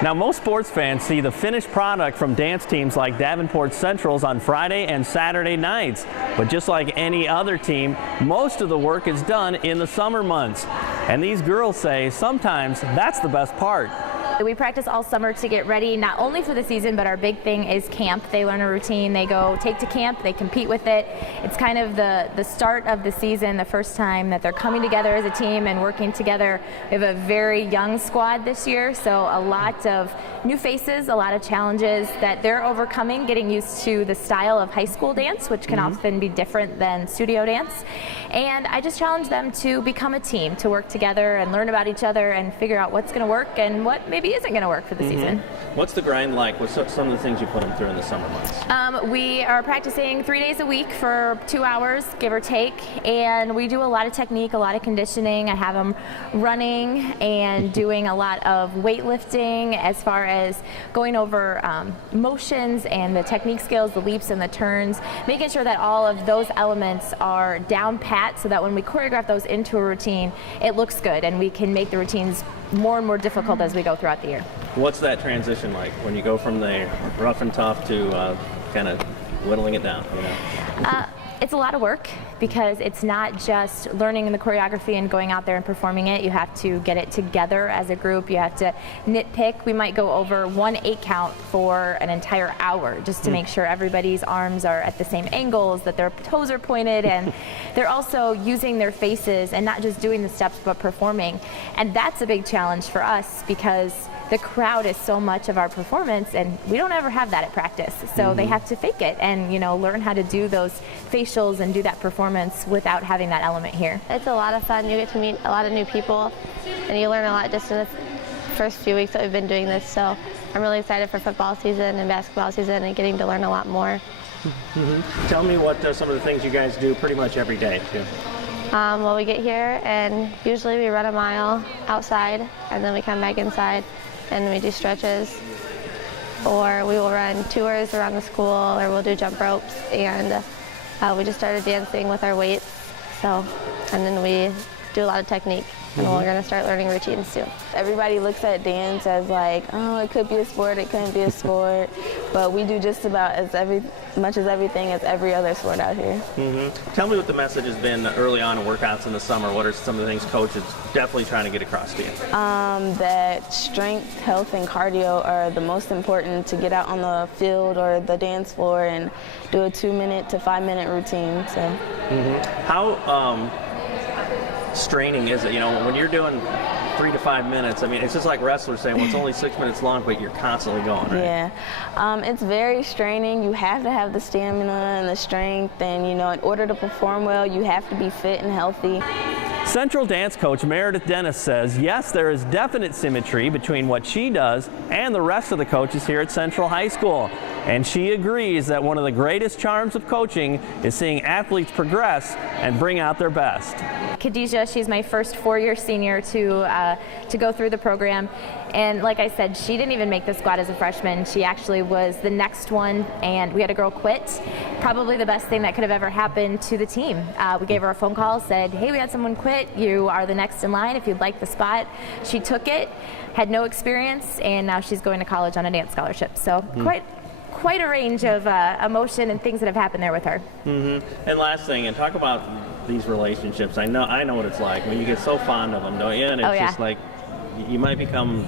Now, most sports fans see the finished product from dance teams like Davenport Central's on Friday and Saturday nights. But just like any other team, most of the work is done in the summer months. And these girls say sometimes that's the best part. We practice all summer to get ready, not only for the season, but our big thing is camp. They learn a routine, they go take to camp, they compete with it. It's kind of the start of the season, the first time that they're coming together as a team and working together. We have a very young squad this year, so a lot of new faces, a lot of challenges that they're overcoming, getting used to the style of high school dance, which can often be different than studio dance. And I just challenge them to become a team, to work together and learn about each other and figure out what's going to work and what maybe isn't going to work for the season. What's the grind like? What's some of the things you put them through in the summer months? We are practicing 3 days a week for 2 hours, give or take, and we do a lot of technique, a lot of conditioning. I have them running and doing a lot of weightlifting as far as going over motions and the technique skills, the leaps and the turns, making sure that all of those elements are down pat so that when we choreograph those into a routine, it looks good and we can make the routines more and more difficult as we go throughout the year. What's that transition like when you go from the rough and tough to kind of whittling it down? You know? It's a lot of work because it's not just learning the choreography and going out there and performing it. You have to get it together as a group. You have to nitpick. We might go over 1 8 count for an entire hour just to make sure everybody's arms are at the same angles, that their toes are pointed, and they're also using their faces and not just doing the steps but performing. And that's a big challenge for us because the crowd is so much of our performance and we don't ever have that at practice. So they have to fake it and, you know, learn how to do those facials and do that performance without having that element here. It's a lot of fun. You get to meet a lot of new people and you learn a lot just in the first few weeks that we've been doing this. So I'm really excited for football season and basketball season and getting to learn a lot more. Tell me what some of the things you guys do pretty much every day too. Well, we get here and usually we run a mile outside and then we come back inside and we do stretches, or we will run tours around the school, or we'll do jump ropes, and we just started dancing with our weights, so, and then we do a lot of technique, and we're going to start learning routines too. Everybody looks at dance as like, oh, it could be a sport, it couldn't be a sport, but we do just about as much as everything as every other sport out here. Tell me what the message has been early on in workouts in the summer. What are some of the things Coach is definitely trying to get across to you? That strength, health, and cardio are the most important to get out on the field or the dance floor and do a 2-minute to 5-minute routine. So. How straining is it? You know, when you're doing 3 to 5 minutes, I mean, it's just like wrestlers saying, well, it's only 6 minutes long, but you're constantly going, right? Yeah, it's very straining. You have to have the stamina and the strength, and, you know, in order to perform well, you have to be fit and healthy. Central dance coach Meredith Dennis says, yes, there is definite symmetry between what she does and the rest of the coaches here at Central High School. And she agrees that one of the greatest charms of coaching is seeing athletes progress and bring out their best. Khadijah, she's my first 4-year senior to go through the program. And like I said, she didn't even make the squad as a freshman. She actually was the next one, and we had a girl quit. Probably the best thing that could have ever happened to the team. We gave her a phone call, said, hey, we had someone quit. You are the next in line if you'd like the spot. She took it, had no experience, and now she's going to college on a dance scholarship. So quite a range of emotion and things that have happened there with her. And last thing, and talk about these relationships. I know what it's like when you get so fond of them, don't you? And it's just like you might become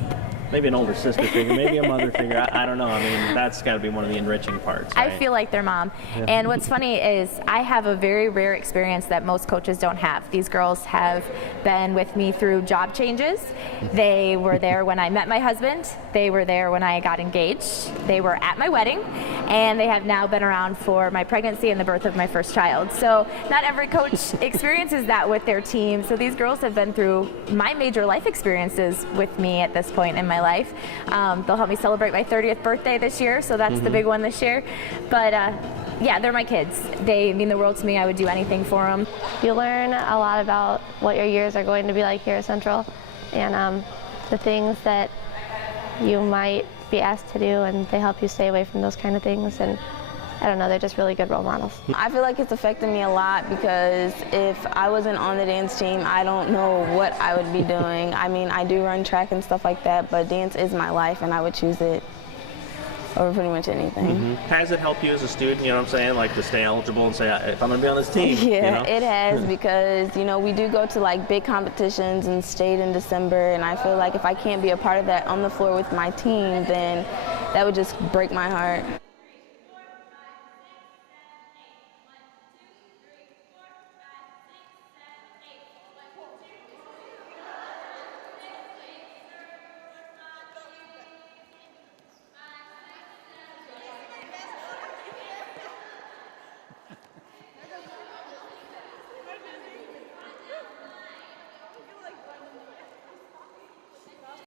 maybe an older sister figure, maybe a mother figure. I don't know. I mean, that's got to be one of the enriching parts. Right? I feel like their mom. And what's funny is I have a very rare experience that most coaches don't have. These girls have been with me through job changes. They were there when I met my husband. They were there when I got engaged. They were at my wedding. And they have now been around for my pregnancy and the birth of my first child. So not every coach experiences that with their team. So these girls have been through my major life experiences with me at this point in my life. They'll help me celebrate my 30th birthday this year, so that's the big one this year. But yeah, they're my kids. They mean the world to me. I would do anything for them. You learn a lot about what your years are going to be like here at Central, and the things that you might be asked to do, and they help you stay away from those kind of things. And I don't know, they're just really good role models. I feel like it's affected me a lot because if I wasn't on the dance team, I don't know what I would be doing. I mean, I do run track and stuff like that, but dance is my life and I would choose it over pretty much anything. Has it helped you as a student, you know what I'm saying, like to stay eligible and say, if I'm going to be on this team? Yeah, you know? it has because, you know, we do go to like big competitions and state in December, and I feel like if I can't be a part of that on the floor with my team, then that would just break my heart.